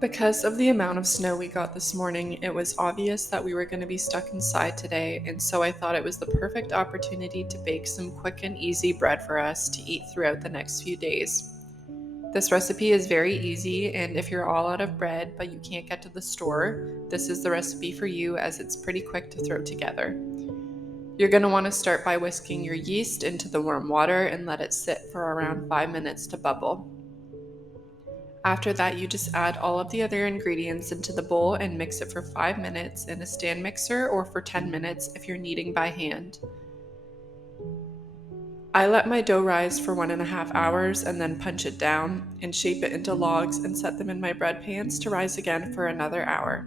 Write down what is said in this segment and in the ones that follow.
Because of the amount of snow we got this morning, it was obvious that we were going to be stuck inside today, and so I thought it was the perfect opportunity to bake some quick and easy bread for us to eat throughout the next few days. This recipe is very easy, and if you're all out of bread but you can't get to the store, this is the recipe for you as it's pretty quick to throw together. You're going to want to start by whisking your yeast into the warm water and let it sit for around 5 minutes to bubble. After that, you just add all of the other ingredients into the bowl and mix it for 5 minutes in a stand mixer or for 10 minutes if you're kneading by hand. I let my dough rise for 1.5 hours and then punch it down and shape it into logs and set them in my bread pans to rise again for another hour.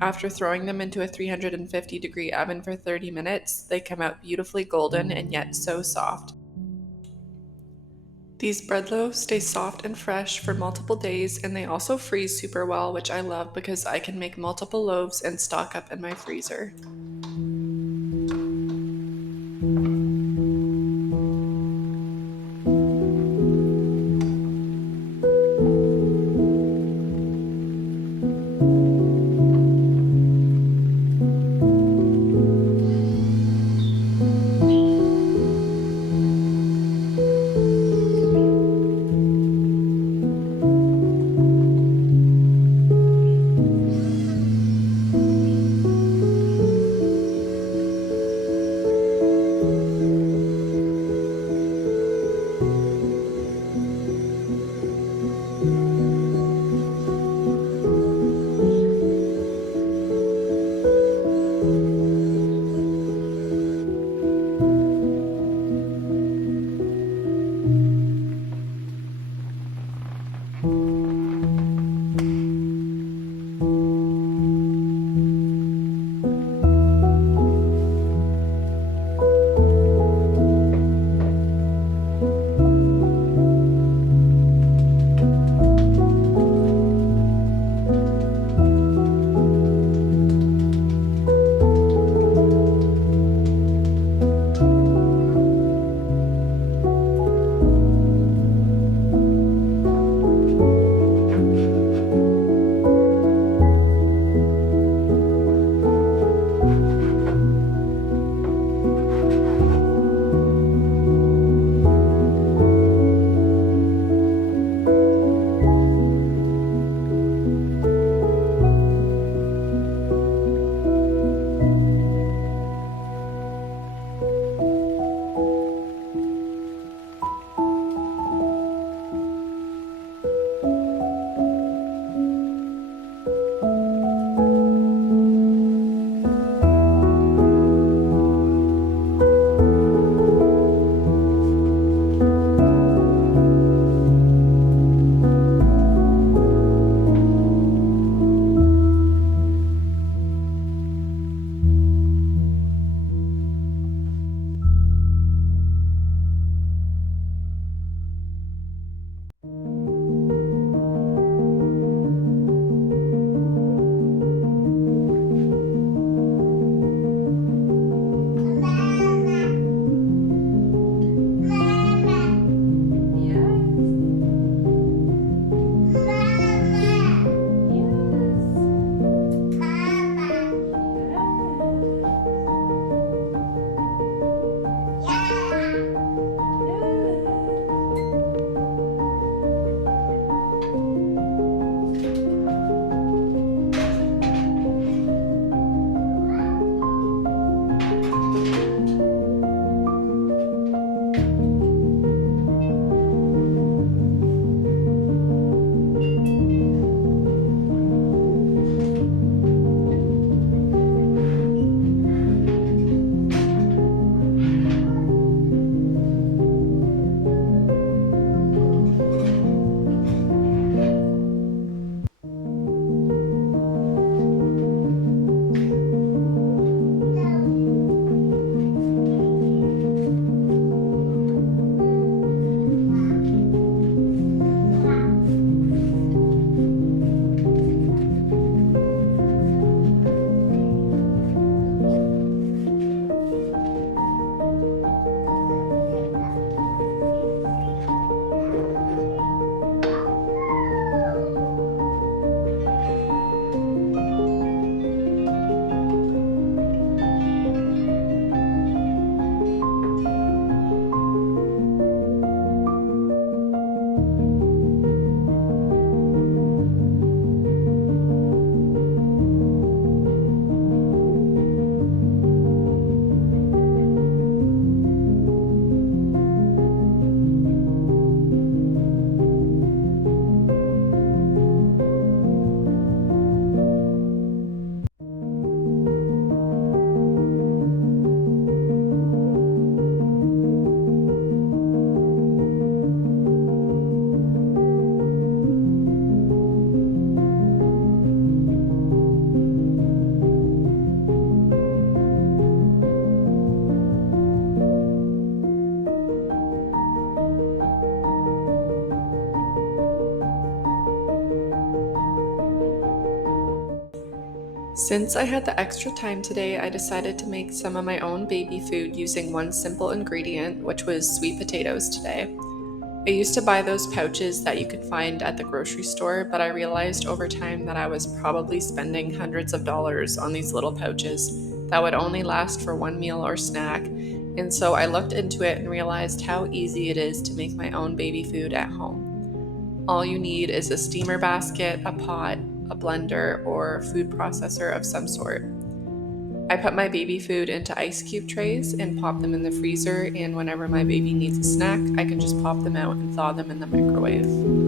After throwing them into a 350-degree oven for 30 minutes, they come out beautifully golden and yet so soft. These bread loaves stay soft and fresh for multiple days, and they also freeze super well, which I love because I can make multiple loaves and stock up in my freezer. Since I had the extra time today, I decided to make some of my own baby food using one simple ingredient, which was sweet potatoes today. I used to buy those pouches that you could find at the grocery store, but I realized over time that I was probably spending hundreds of dollars on these little pouches that would only last for one meal or snack. And so I looked into it and realized how easy it is to make my own baby food at home. All you need is a steamer basket, a pot, a blender, or food processor of some sort. I put my baby food into ice cube trays and pop them in the freezer, and whenever my baby needs a snack, I can just pop them out and thaw them in the microwave.